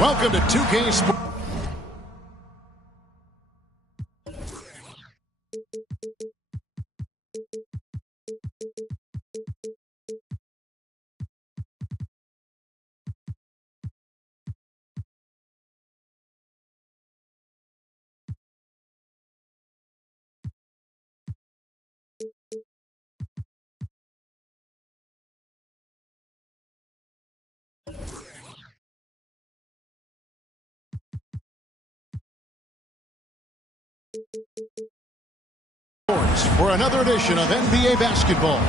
Welcome to 2K Sports. For another edition of NBA basketball.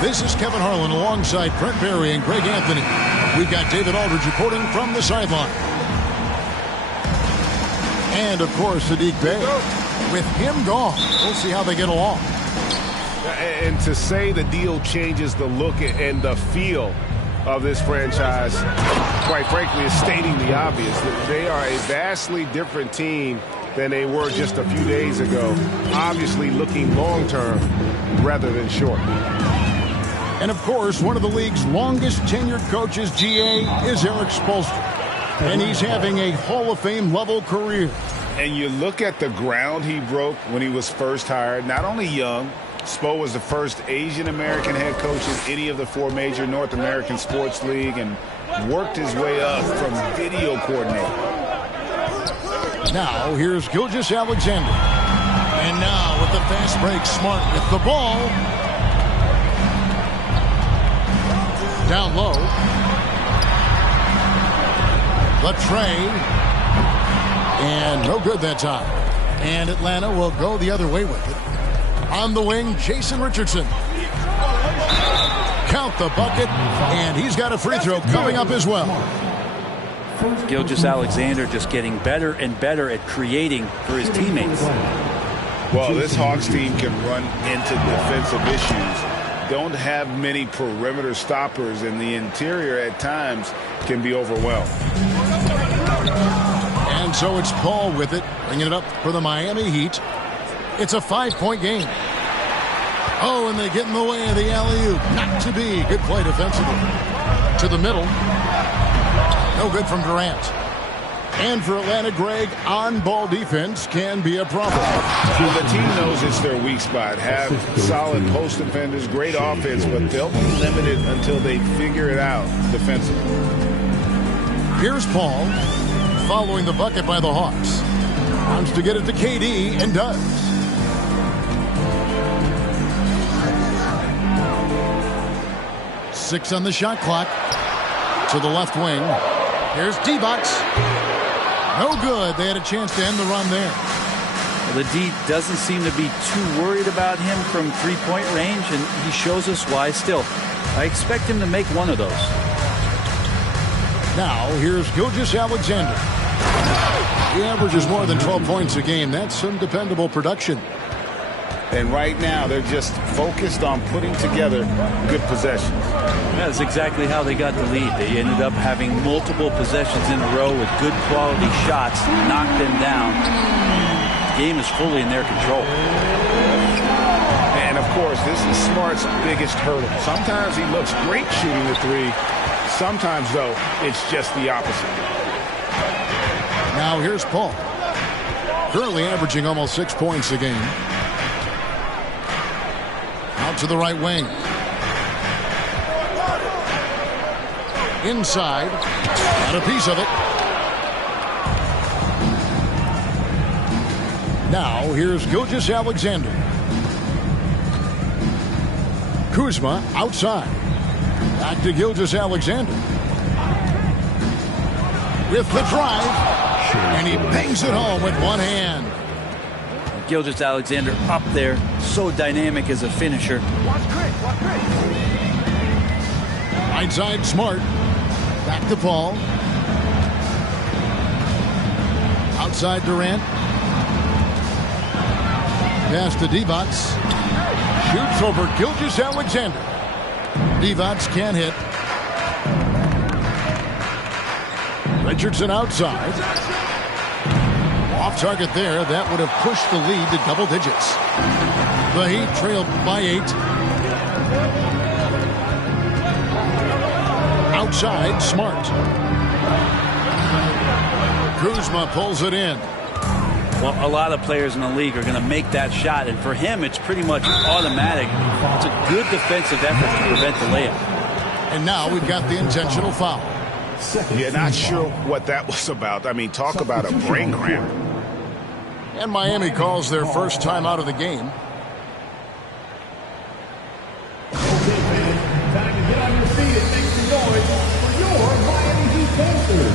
This is Kevin Harlan alongside Brent Barry and Greg Anthony. We've got David Aldridge reporting from the sideline. And, of course, Saddiq Bey. With him gone, we'll see how they get along. And to say the deal changes the look and the feel of this franchise, quite frankly, is stating the obvious. They are a vastly different team than they were just a few days ago. Obviously looking long-term rather than short. And, of course, one of the league's longest-tenured coaches, GA, is Erik Spoelstra. And he's having a Hall of Fame-level career. And you look at the ground he broke when he was first hired. Not only young, Spo was the first Asian-American head coach in any of the 4 major North American sports league and worked his way up from video coordinator. Now, here's Gilgeous-Alexander. And now with the fast break, Smart with the ball. Down low. The tray. And no good that time. And Atlanta will go the other way with it. On the wing, Jason Richardson. Count the bucket. And he's got a free throw coming up as well. Gilgeous-Alexander just getting better and better at creating for his teammates. Well, this Hawks team can run into defensive issues. Don't have many perimeter stoppers, and the interior at times can be overwhelmed. And so it's Paul with it, bringing it up for the Miami Heat. It's a 5-point game. Oh, and they get in the way of the alley-oop. Not to be. Good play defensively. To the middle. No good from Durant. And for Atlanta, Greg, on-ball defense can be a problem. The team knows it's their weak spot. Have solid post defenders, great offense, but they'll be limited until they figure it out defensively. Here's Paul, following the bucket by the Hawks. Wants to get it to KD, and does. Six on the shot clock. To the left wing. Here's D-Box. No good. They had a chance to end the run there. Well, the D doesn't seem to be too worried about him from three-point range, and he shows us why still. I expect him to make one of those. Now, here's Gilgeous-Alexander. He averages more than 12 points a game. That's some dependable production. And right now, they're just focused on putting together good possessions. That's exactly how they got the lead. They ended up having multiple possessions in a row with good quality shots, knocked them down. The game is fully in their control. And, of course, this is Smart's biggest hurdle. Sometimes he looks great shooting the three. Sometimes, though, it's just the opposite. Now here's Paul. Currently averaging almost 6 points a game. Out to the right wing. Inside. Got a piece of it. Now here's Gilgeous-Alexander. Kuzma outside. Back to Gilgeous-Alexander. With the drive. And he bangs it home with one hand. Gilgeous-Alexander up there, so dynamic as a finisher. Right side, Smart. Back to Paul. Outside, Durant. Pass to D-Box. Shoots over Gilgeous-Alexander. D-Box can't hit. Richardson outside. Off target there. That would have pushed the lead to double digits. The Heat trailed by 8. Outside, Smart. Kuzma pulls it in. Well, a lot of players in the league are going to make that shot, and for him, it's pretty much automatic. It's a good defensive effort to prevent the layup. And now we've got the intentional foul. Yeah, not sure what that was about. I mean, talk about a brain cramp. And Miami calls their first time out of the game. Okay, fans, time to get on your feet and make some noise for your Miami Heat Panthers.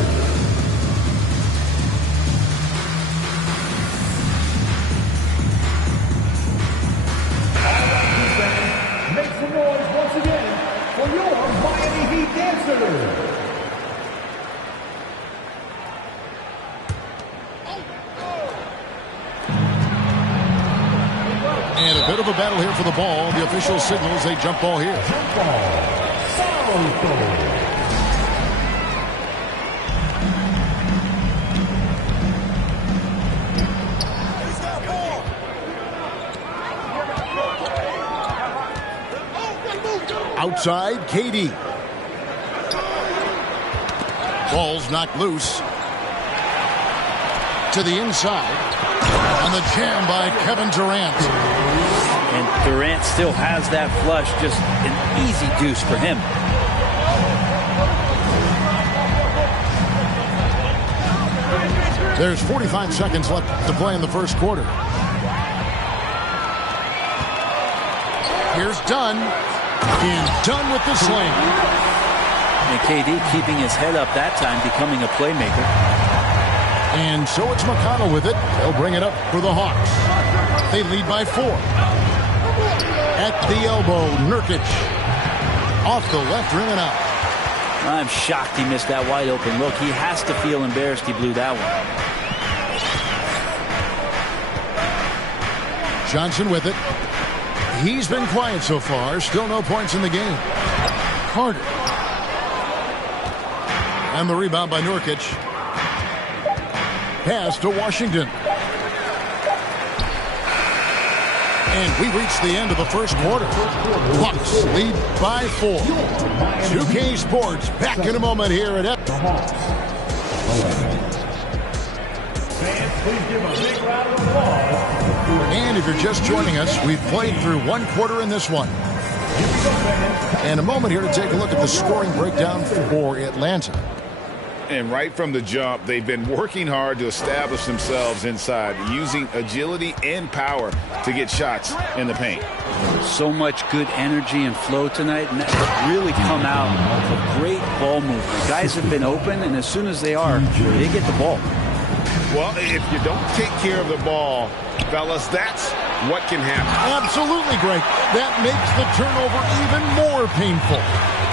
Make some noise once again for your Miami Heat dancers. And a bit of a battle here for the ball. The official signals a jump ball here. Jump ball. Foul ball. Outside, KD. Ball's knocked loose. To the inside. And the jam by Kevin Durant. And Durant still has that flush, just an easy deuce for him. There's 45 seconds left to play in the first quarter. Here's Dunn. And Dunn with the sling. And KD keeping his head up that time, becoming a playmaker. And so it's McConnell with it. They'll bring it up for the Hawks. They lead by 4. At the elbow, Nurkic. Off the left rim and out. I'm shocked he missed that wide open look. He has to feel embarrassed he blew that one. Johnson with it. He's been quiet so far. Still no points in the game. Carter. And the rebound by Nurkic. Pass to Washington. And we reached the end of the first quarter. Bucks lead by 4. 2K Sports back in a moment here at And if you're just joining us, we've played through one quarter in this one. And a moment here to take a look at the scoring breakdown for Atlanta. And right from the jump, they've been working hard to establish themselves inside, using agility and power to get shots in the paint. So much good energy and flow tonight, and that's really come out of great ball movement. Guys have been open, and as soon as they are, they get the ball. Well, if you don't take care of the ball, fellas, that's what can happen. Absolutely, Greg. That makes the turnover even more painful.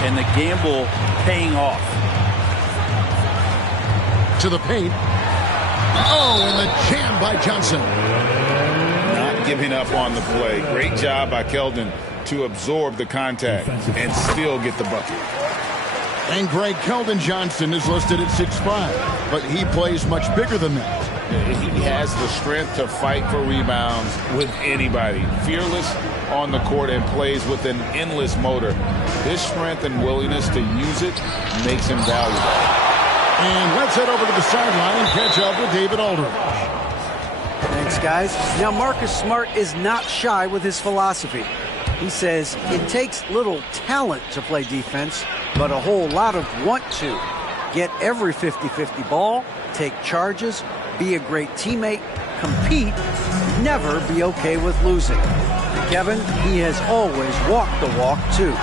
And the gamble paying off. To the paint. Oh, and the jam by Johnson. Not giving up on the play. Great job by Keldon to absorb the contact and still get the bucket. And Greg, Keldon Johnson is listed at 6'5", but he plays much bigger than that. He has the strength to fight for rebounds with anybody. Fearless on the court and plays with an endless motor. His strength and willingness to use it makes him valuable. And let's head over to the sideline and catch up with David Aldridge. Thanks, guys. Now, Marcus Smart is not shy with his philosophy. He says it takes little talent to play defense, but a whole lot of want to. Get every 50-50 ball, take charges, be a great teammate, compete, never be okay with losing. Kevin, he has always walked the walk, too.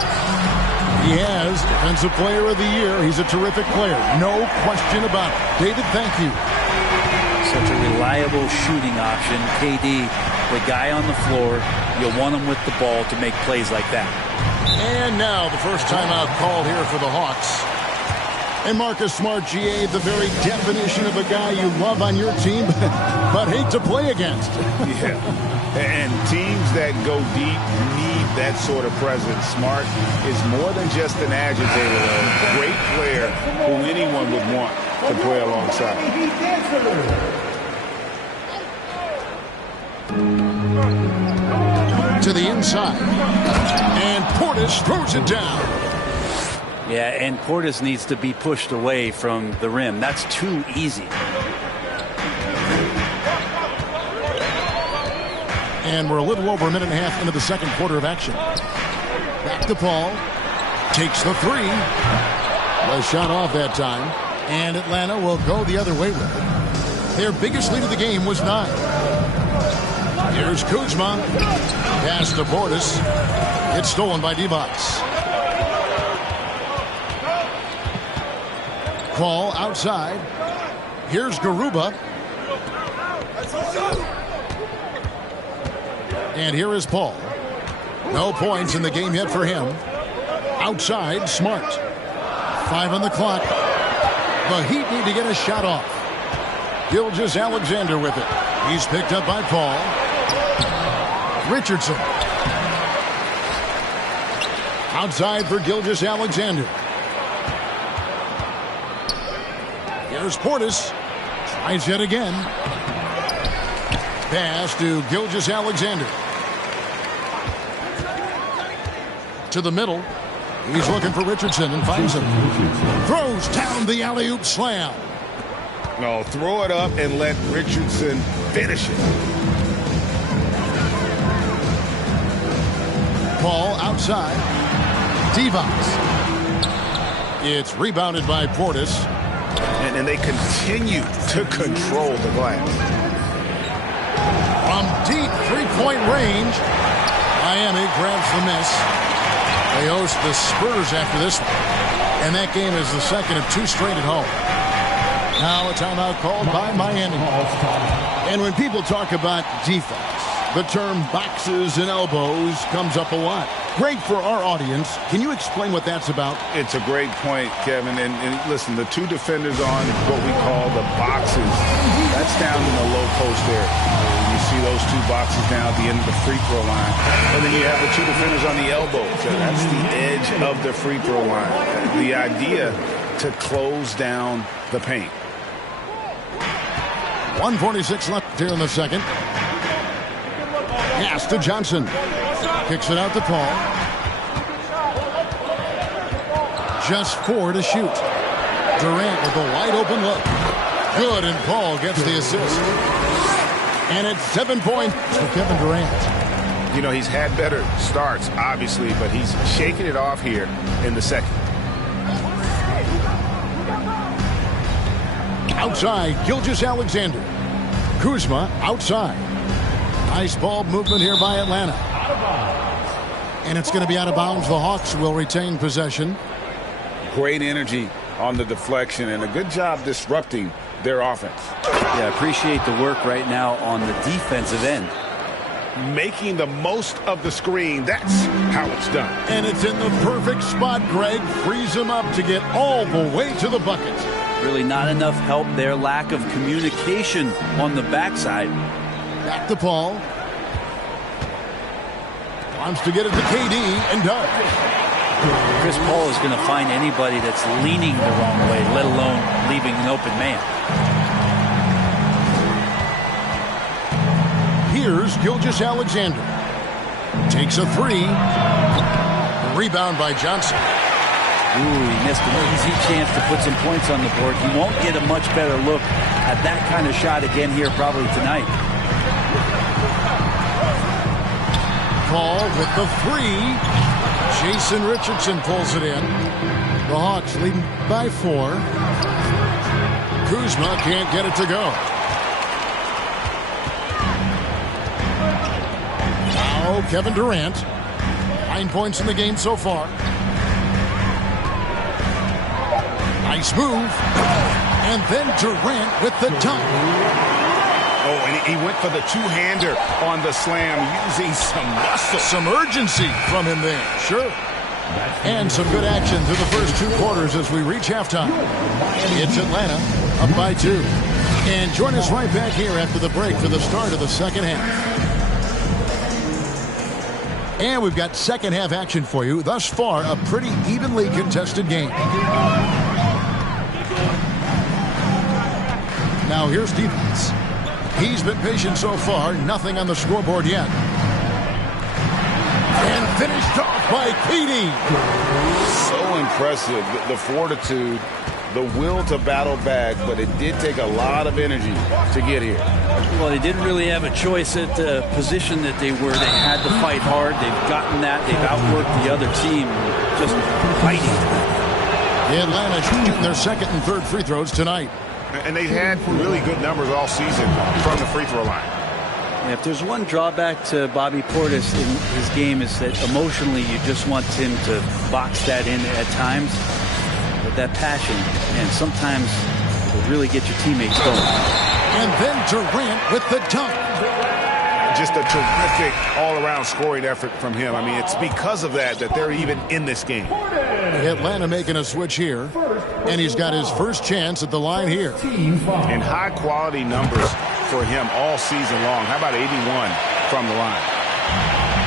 He has Defensive Player of the Year. He's a terrific player. No question about it. David, thank you. Such a reliable shooting option. KD, the guy on the floor, you'll want him with the ball to make plays like that. And now the first timeout called here for the Hawks. And Marcus Smart, GA, the very definition of a guy you love on your team, but hate to play against. Yeah, and teams that go deep need that sort of presence. Smart is more than just an agitator, though. Great player who anyone would want to play alongside. To the inside. And Portis throws it down. Yeah, and Portis needs to be pushed away from the rim. That's too easy. And we're a little over a minute and a half into the second quarter of action. Back to Paul. Takes the three. Was shot off that time. And Atlanta will go the other way with it. Their biggest lead of the game was 9. Here's Kuzma. Pass to Portis. It's stolen by Divac. Call outside. Here's Garuba. And here is Paul. No points in the game yet for him. Outside, Smart. 5 on the clock. The Heat need to get a shot off. Gilgeous-Alexander with it. He's picked up by Paul. Richardson. Outside for Gilgeous-Alexander. Here's Portis. Tries yet again. Pass to Gilgeous-Alexander. To the middle. He's looking for Richardson and finds him. Throws down the alley-oop slam. No, throw it up and let Richardson finish it. Paul outside. Divac. It's rebounded by Portis. And they continue to control the glass. From deep three-point range, Miami grabs the miss. They host the Spurs after this one. And that game is the second of 2 straight at home. Now a timeout called by Miami. And when people talk about defense, the term boxes and elbows comes up a lot. Great for our audience. Can you explain what that's about? It's a great point, Kevin. And listen, the 2 defenders on what we call the boxes, that's down in the low post area. You see those 2 boxes down at the end of the free throw line. And then you have the 2 defenders on the elbows. That's the edge of the free throw line. The idea to close down the paint. 1:46 left here in the second. Pass to Johnson. Kicks it out to Paul. Just 4 to shoot. Durant with a wide open look. Good, and Paul gets the assist. And it's 7 points for Kevin Durant. You know, he's had better starts, obviously, but he's shaking it off here in the second. Outside, Gilgeous-Alexander. Kuzma outside. Nice ball movement here by Atlanta. And it's going to be out of bounds. The Hawks will retain possession. Great energy on the deflection and a good job disrupting their offense. Yeah, appreciate the work right now on the defensive end. Making the most of the screen. That's how it's done. And it's in the perfect spot. Greg frees him up to get all the way to the bucket. Really not enough help there. Lack of communication on the backside. Back to Paul. Wants to get it to KD and done. Chris Paul is going to find anybody that's leaning the wrong way, let alone leaving an open man. Here's Gilgeous-Alexander. Takes a 3. Rebound by Johnson. Ooh, he missed an easy chance to put some points on the board. He won't get a much better look at that kind of shot again here probably tonight. Paul with the 3. Jason Richardson pulls it in. The Hawks leading by 4. Kuzma can't get it to go. Now Kevin Durant. 9 points in the game so far. Nice move. And then Durant with the dunk. Oh, and he went for the two-hander on the slam, using some muscle. Some urgency from him there. Sure. And some good action through the first 2 quarters as we reach halftime. It's Atlanta up by 2. And join us right back here after the break for the start of the second half. And we've got second half action for you. Thus far, a pretty evenly contested game. Now here's Stevens. He's been patient so far. Nothing on the scoreboard yet. And finished off by KD. So impressive. The fortitude, the will to battle back, but it did take a lot of energy to get here. Well, they didn't really have a choice at the position that they were. They had to fight hard. They've gotten that. They've outworked the other team. Just fighting. Atlanta shooting their second and third free throws tonight. And they've had really good numbers all season from the free throw line. Yeah, if there's one drawback to Bobby Portis in his game is that emotionally you just want him to box that in at times. But that passion, and sometimes it'll really get your teammates going. And then Durant with the dunk. Just a terrific all-around scoring effort from him. I mean, it's because of that they're even in this game. Atlanta making a switch here, and he's got his first chance at the line here. And high-quality numbers for him all season long. How about 81 from the line?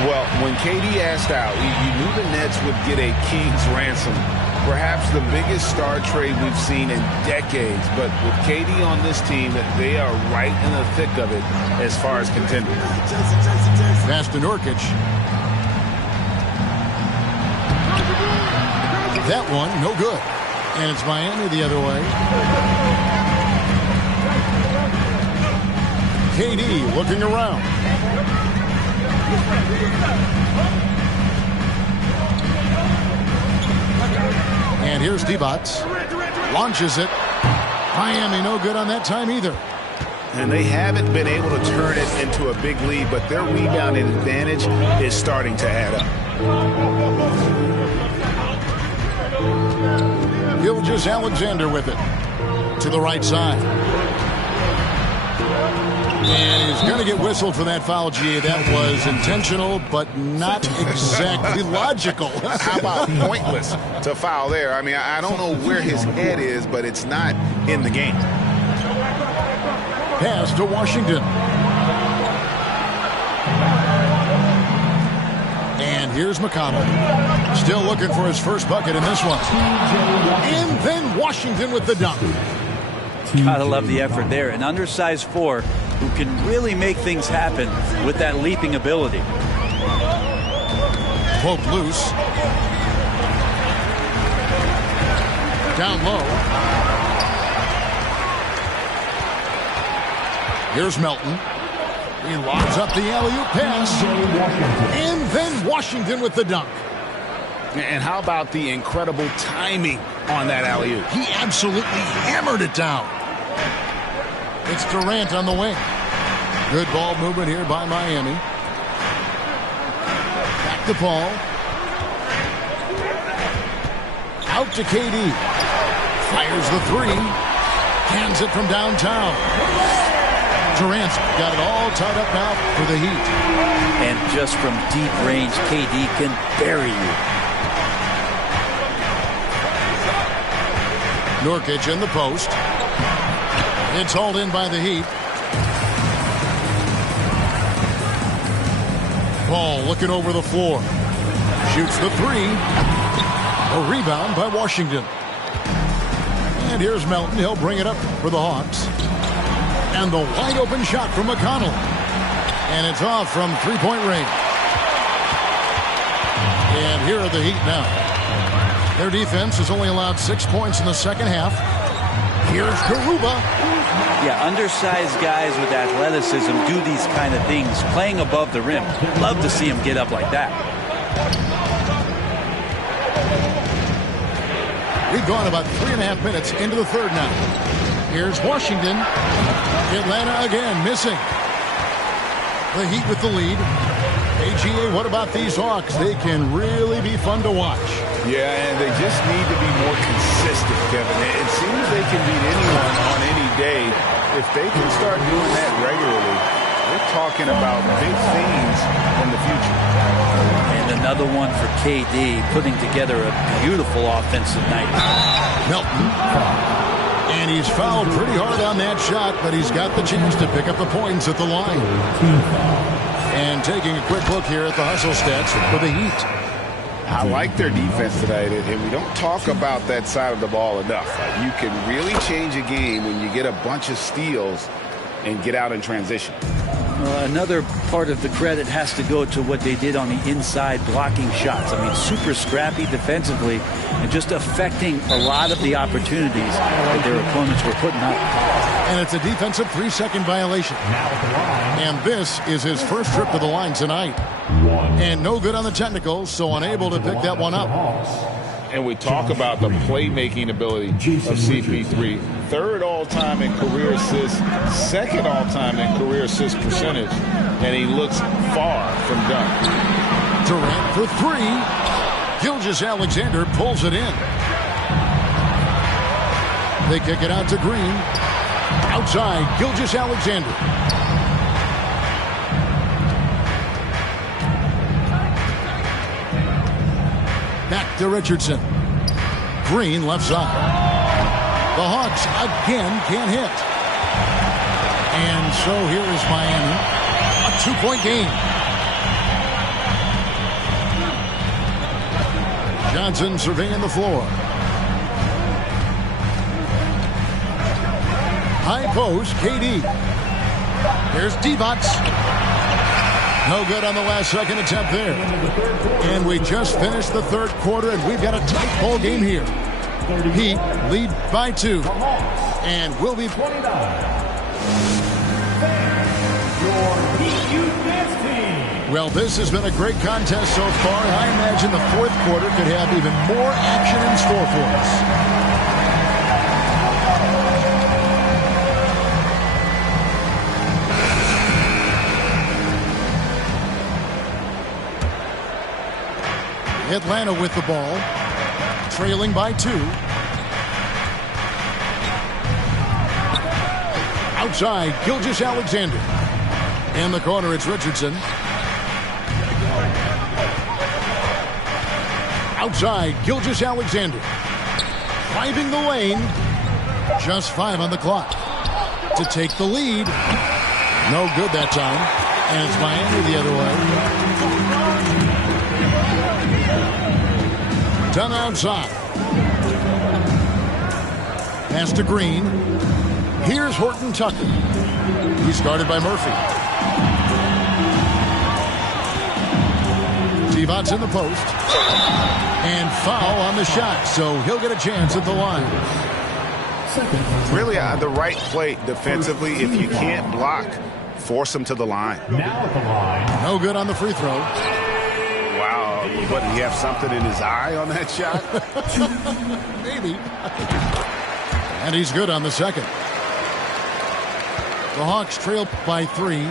Well, when KD asked out, you knew the Nets would get a king's ransom. Perhaps the biggest star trade we've seen in decades. But with KD on this team, they are right in the thick of it as far as contenders. Pass to Nurkic. That one, no good. And it's Miami the other way. KD looking around. And here's Divac. Launches it. Miami no good on that time either. And they haven't been able to turn it into a big lead, but their rebounding advantage is starting to add up. Gilgeous-Alexander with it. To the right side. And he's going to get whistled for that foul, G. That was intentional, but not exactly logical. How about pointless to foul there? I mean, I don't know where his head is, but it's not in the game. Pass to Washington. And here's McConnell. Still looking for his first bucket in this one. And then Washington with the dunk. Gotta love the effort there. An undersized 4 who can really make things happen with that leaping ability. Pope loose. Down low. Here's Melton. He lobs up the alley-oop pass. And then Washington with the dunk. And how about the incredible timing on that alley-oop? He absolutely hammered it down. It's Durant on the wing. Good ball movement here by Miami. Back to Paul. Out to KD. Fires the three. Cans it from downtown. Durant's got it all tied up now for the Heat. And just from deep range, KD can bury you. Nurkic in the post. It's hauled in by the Heat. Paul looking over the floor. Shoots the three. A rebound by Washington. And here's Melton. He'll bring it up for the Hawks. And the wide open shot from McConnell. And it's off from three-point range. And here are the Heat now. Their defense has only allowed 6 points in the second half. Here's Garuba. Yeah, undersized guys with athleticism do these kind of things, playing above the rim. Love to see him get up like that. We've gone about 3.5 minutes into the third now. Here's Washington. Atlanta again missing. The Heat with the lead. AGA, what about these Hawks? They can really be fun to watch. Yeah, and they just need to be more consistent, Kevin. It seems they can beat anyone on any day. If they can start doing that regularly, we're talking about big things in the future. And another one for KD, putting together a beautiful offensive night. Melton. And he's fouled pretty hard on that shot, but he's got the chance to pick up the points at the line. And taking a quick look here at the hustle stats for the Heat. I like their defense tonight, and we don't talk about that side of the ball enough. You can really change a game when you get a bunch of steals and get out in transition. Another part of the credit has to go to what they did on the inside blocking shots. I mean, super scrappy defensively and just affecting a lot of the opportunities that their opponents were putting up. And it's a defensive 3-second violation. And this is his first trip to the line tonight. And no good on the technicals, so unable to pick that one up. And we talk about the playmaking ability of CP3. Third all-time in career assists, second all-time in career assist percentage, and he looks far from done. Durant for three. Gilgeous-Alexander pulls it in. They kick it out to Green. Outside, Gilgeous-Alexander. Back to Richardson. Green left side. The Hawks again can't hit. And so here is Miami. A 2-point game. Johnson surveying the floor. High post, KD. Here's Divac. No good on the last second attempt there. And we just finished the third quarter, and we've got a tight ball game here. Heat lead by 2. And we'll be... Well, this has been a great contest so far. I imagine the fourth quarter could have even more action in store for us. Atlanta with the ball, trailing by 2. Outside, Gilgeous-Alexander. In the corner, it's Richardson. Outside, Gilgeous-Alexander. Driving the lane. Just 5 on the clock. To take the lead. No good that time. And it's Miami the other way. Done outside. Pass to Green. Here's Horton Tucker. He's guarded by Murphy. Divac in the post. And foul on the shot, so he'll get a chance at the line. Really the right play defensively. If you can't block, force him to the line. Now at the line. No good on the free throw. Wow, what, did he have something in his eye on that shot? Maybe. And he's good on the second. The Hawks trail by 3.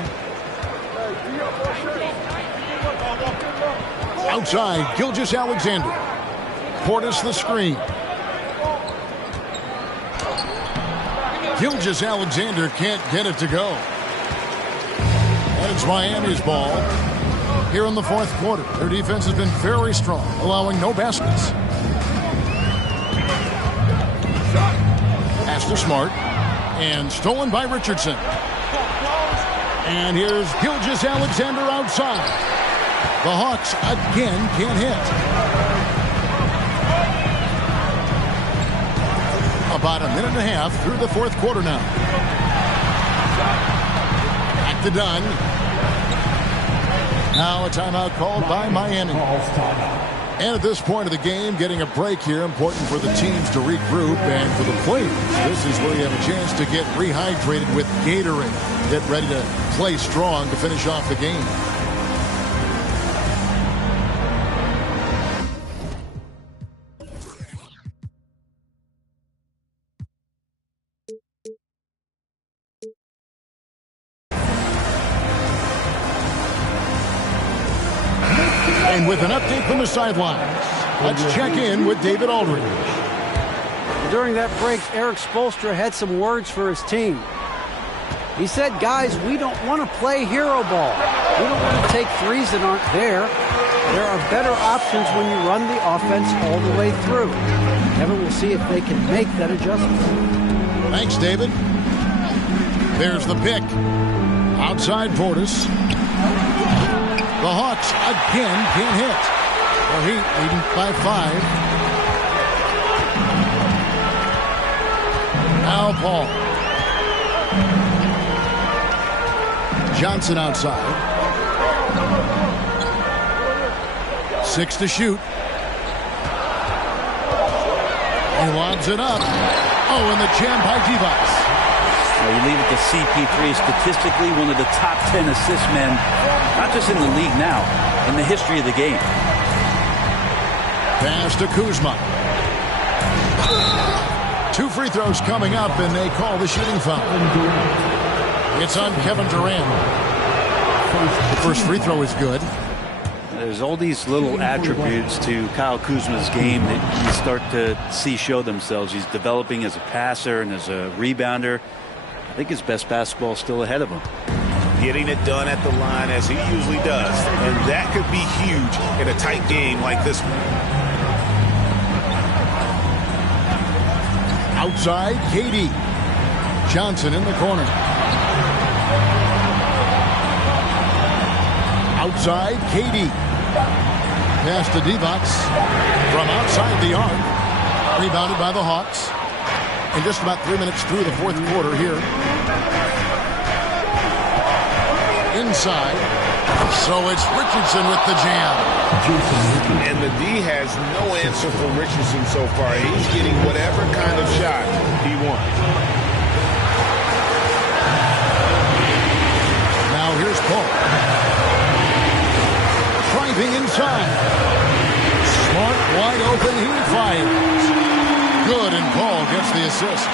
Outside, Gilgeous-Alexander. Portis the screen. Gilgeous-Alexander can't get it to go. And it's Miami's ball here in the fourth quarter. Their defense has been very strong, allowing no baskets. Pass to Smart. And stolen by Richardson. And here's Gilgeous-Alexander outside. The Hawks again can't hit. About a minute and a half through the fourth quarter now. Back to Dunn. Now a timeout called by Miami. And at this point of the game, getting a break here, important for the teams to regroup, and for the players, this is where you have a chance to get rehydrated with Gatorade. Get ready to play strong to finish off the game. And with an update from the sidelines, let's check in with David Aldridge. During that break, Eric Spoelstra had some words for his team. He said, guys, we don't want to play hero ball. We don't want to take threes that aren't there. There are better options when you run the offense all the way through. Kevin will see if they can make that adjustment. Thanks, David. There's the pick. Outside Portis. The Hawks again can't hit. The Heat leading by 5. Now Paul. Johnson outside. 6 to shoot. He lobs it up. Oh, and the jam by Divac. You leave it to CP3, statistically one of the top 10 assist men, not just in the league now, in the history of the game. Pass to Kuzma. 2 free throws coming up, and they call the shooting foul. It's on Kevin Durant. The first free throw is good. There's all these little attributes to Kyle Kuzma's game that you start to see show themselves. He's developing as a passer and as a rebounder. I think his best basketball is still ahead of him. Getting it done at the line as he usually does. And that could be huge in a tight game like this one. Outside, KD. Johnson in the corner. Outside, KD. Pass to Divac from outside the arc. Rebounded by the Hawks. And just about 3 minutes through the fourth quarter here. Inside. So it's Richardson with the jam. And the D has no answer for Richardson so far. He's getting whatever kind of shot he wants. Now here's Paul. Driving inside. Smart, wide open, he fires. Good, and Paul gets the assist.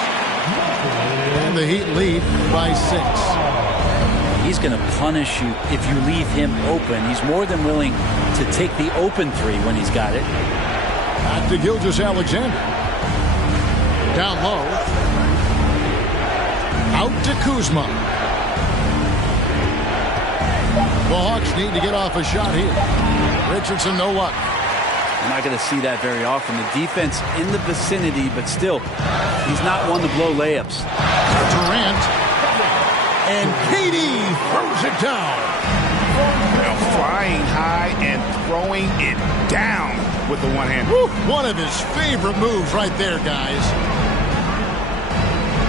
And the Heat lead by 6. He's going to punish you if you leave him open. He's more than willing to take the open 3 when he's got it. Back to Gilgeous-Alexander. Down low. Out to Kuzma. The Hawks need to get off a shot here. Richardson, no luck. We're not going to see that very often. The defense in the vicinity, but still, he's not one to blow layups. Durant. And KD throws it down. Now flying high and throwing it down with the one hand. One of his favorite moves right there, guys.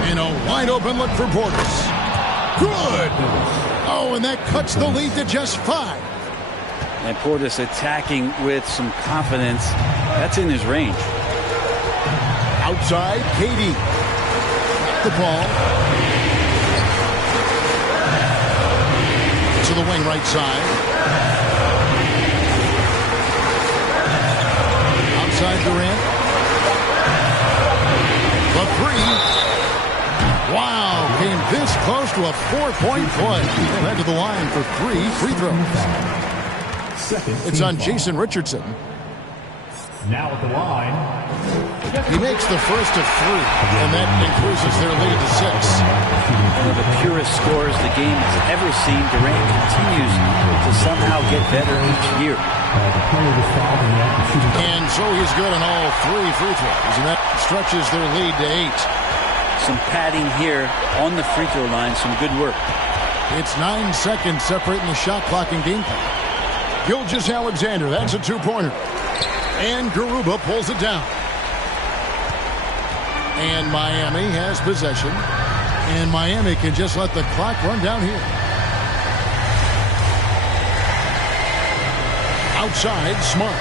And a wide open look for Portis. Good. Oh, and that cuts the lead to just 5. And Portis attacking with some confidence. That's in his range. Outside, KD. The ball. To the wing right side. Outside Durant. The 3. Wow, came this close to a 4-point play. He'll head to the line for 3 free throws. It's on Jason Richardson. Now at the line. He makes the first of 3, and that increases their lead to 6. One of the purest scores the game has ever seen. Durant continues to somehow get better each year. And so he's good on all 3 free throws, and that stretches their lead to 8. Some padding here on the free throw line. Some good work. It's 9 seconds separating the shot clock and game clock. Gilgeous-Alexander, that's a 2-pointer. And Garuba pulls it down. And Miami has possession. And Miami can just let the clock run down here. Outside, Smart.